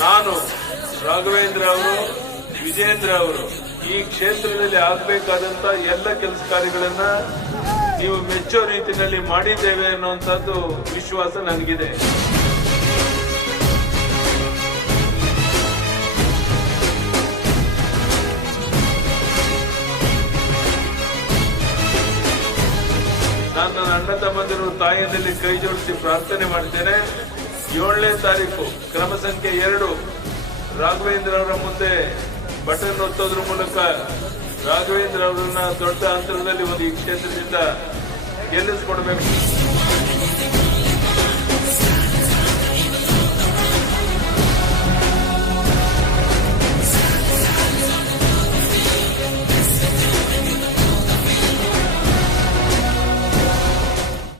ನಾನು ರಾಘವೇಂದ್ರ ಅವರು ವಿಜೇಂದ್ರ ಅವರು, ಈ ಕ್ಷೇತ್ರದಲ್ಲಿ ಆಗಬೇಕಾದಂತ ಎಲ್ಲ ಕೆಲಸ ಕಾರ್ಯಗಳನ್ನ ನೀವು ಮೆಚ್ಚೋ ರೀತಿಯಲ್ಲಿ ಮಾಡಿದ್ದೇವೆ ಅನ್ನುವಂಥದ್ದು ವಿಶ್ವಾಸ ನನಗಿದೆ. ನಾನು ನನ್ನ ಅಣ್ಣ ತಮ್ಮಂದಿರು ತಾಯಿಯಲ್ಲಿ ಕೈ ಜೋಡಿಸಿ ಪ್ರಾರ್ಥನೆ ಮಾಡಿದ್ದೇನೆ. ಏಳನೇ ತಾರೀಕು, ಕ್ರಮ ಸಂಖ್ಯೆ ಎರಡು, ರಾಘವೇಂದ್ರ ಅವರ ಮುಂದೆ ಬಟನ್ ಒತ್ತೋದ್ರ ಮೂಲಕ ರಾಘವೇಂದ್ರ ಅವರನ್ನ ದೊಡ್ಡ ಅಂತರದಲ್ಲಿ ಒಂದು ಈ ಕ್ಷೇತ್ರದಿಂದ ಗೆಲ್ಲಿಸ್ಕೊಡ್ಬೇಕು.